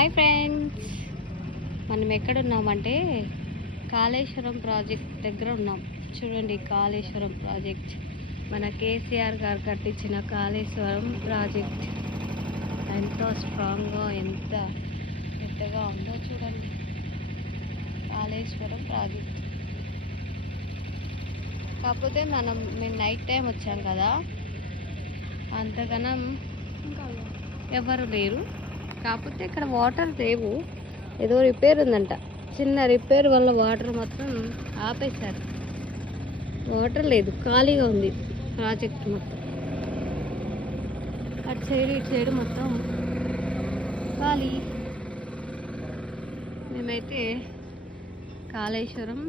Hi friends, మనం ఎక్కడున్నామంటే Kaleshwaram project దగ్గర ఉన్నాం. చూడండి, కాళేశ్వరం ప్రాజెక్ట్ మన కేసీఆర్ గారు కట్టించిన కాళేశ్వరం ప్రాజెక్ట్ ఎంతో స్ట్రాంగ్గా, ఎంత పెద్దగా ఉందో చూడండి. కాళేశ్వరం ప్రాజెక్ట్ కాకపోతే మేము నైట్ టైం వచ్చాం కదా, అంతగానం ఎవరు లేరు. కాకపోతే ఇక్కడ వాటర్ లేవు, ఏదో రిపేర్ ఉందంట. చిన్న రిపేర్ వల్ల వాటర్ మొత్తం ఆపేశారు. వాటర్ లేదు, ఖాళీగా ఉంది ప్రాజెక్ట్ మొత్తం. అటు సైడ్ ఇటు సైడ్ మొత్తం ఖాళీ. మేమైతే కాళేశ్వరం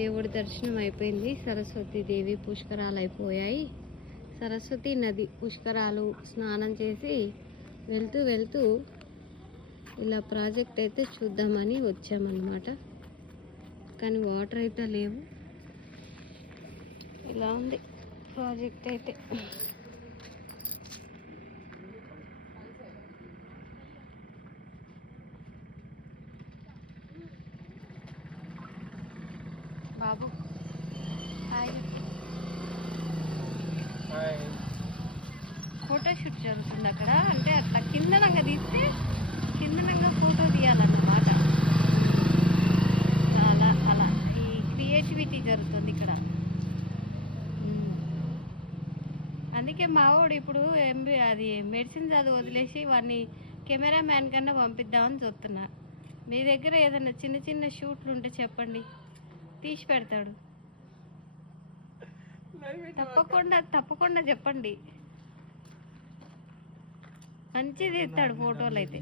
దేవుడి దర్శనం అయిపోయింది. సరస్వతి దేవి పుష్కరాలు అయిపోయాయి. సరస్వతి నది పుష్కరాలు స్నానం చేసి వెళ్తూ ఇలా ప్రాజెక్ట్ అయితే చూద్దామని వచ్చామన్నమాట. కానీ వాటర్ అయితే లేవు. ఇలా ఉంది ప్రాజెక్ట్ అయితే. బాబు హాయ్. ఫోటోషూట్ జరుగుతుంది అక్కడ. అంటే అట్లా కిందనంగా తీస్తే కిందనంగా ఫోటో తీయాలన్నమాట. అలా ఈ క్రియేటివిటీ జరుగుతుంది ఇక్కడ. అందుకే మావాడు ఇప్పుడు అది మెడిసిన్ చదువు వదిలేసి వాడిని కెమెరా మ్యాన్ కన్నా పంపిద్దామని చూస్తున్నా. మీ దగ్గర ఏదైనా చిన్న చిన్న షూట్లు ఉంటే చెప్పండి, తీసి పెడతాడు. తప్పకుండా చెప్పండి. మంచిది తీస్తాడు ఫోటోలు అయితే.